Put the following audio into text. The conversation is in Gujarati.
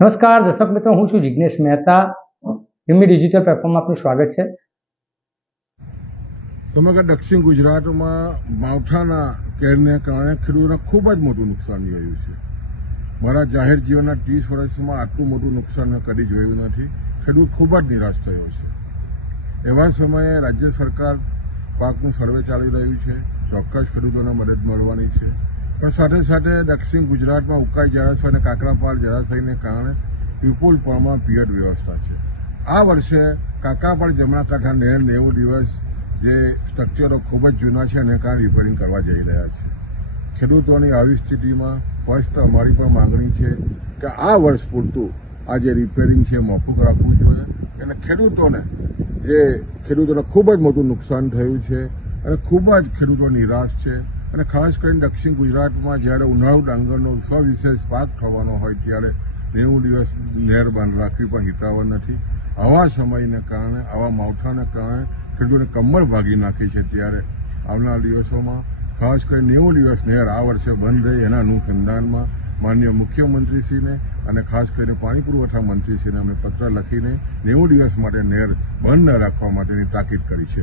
નમસ્કાર દર્શક મિત્રો, હું છું જિગ્નેશ મહેતા. ટીમી ડિજિટલ પ્લેટફોર્મમાં આપનું સ્વાગત છે. સમગ્ર દક્ષિણ ગુજરાતમાં માવઠાના કહેરને કારણે ખેડૂતોને ખૂબ જ મોટું નુકસાન થયું છે. મારા જાહેર જીવનના 30 વર્ષમાં આટલું મોટું નુકસાન મેં કદી જોયું નથી. ખેડૂત ખૂબ જ નિરાશ થયો છે. એવા સમયે રાજ્ય સરકાર પાકનું સર્વે ચાલી રહ્યું છે. ચોક્કસ ખેડૂતોને મદદ મળવાની છે, પણ સાથે સાથે દક્ષિણ ગુજરાતમાં ઉકાઈ જળાશય અને કાકરાપાળ જળાશયને કારણે વિપુલ પ્રમાણમાં પિયત વ્યવસ્થા છે. આ વર્ષે કાકરાપાળ જમણા કાંઠા નહેર 90 દિવસ જે સ્ટ્રક્ચરો ખૂબ જ જૂના છે અને કારણે રિપેરિંગ કરવા જઈ રહ્યા છે. ખેડૂતોની આવી સ્થિતિમાં ફર્સ્ટ અમારી પણ માંગણી છે કે આ વર્ષ પૂરતું આ જે રિપેરિંગ છે મોકૂફ રાખવું જોઈએ. અને ખેડૂતોને ખૂબ જ મોટું નુકસાન થયું છે અને ખૂબ જ ખેડૂતો નિરાશ છે. અને ખાસ કરીને દક્ષિણ ગુજરાતમાં જ્યારે ઉનાળુ ડાંગરનો સવિશેષ પાક થવાનો હોય ત્યારે 90 દિવસ નહેર બંધ રાખવી પણ હિતાવહ નથી. આવા સમયને કારણે, આવા માવઠાને કારણે ખેડૂતોને કમર ભાગી નાખી છે. ત્યારે આવનારા દિવસોમાં ખાસ કરીને 90 દિવસ નહેર આ વર્ષે બંધ રહે એના અનુસંધાનમાં માનનીય મુખ્યમંત્રીશ્રીને અને ખાસ કરીને પાણી પુરવઠા મંત્રીશ્રીને અમે પત્ર લખીને 90 દિવસ માટે નહેર બંધ ન રાખવા માટેની તાકીદ કરી છે.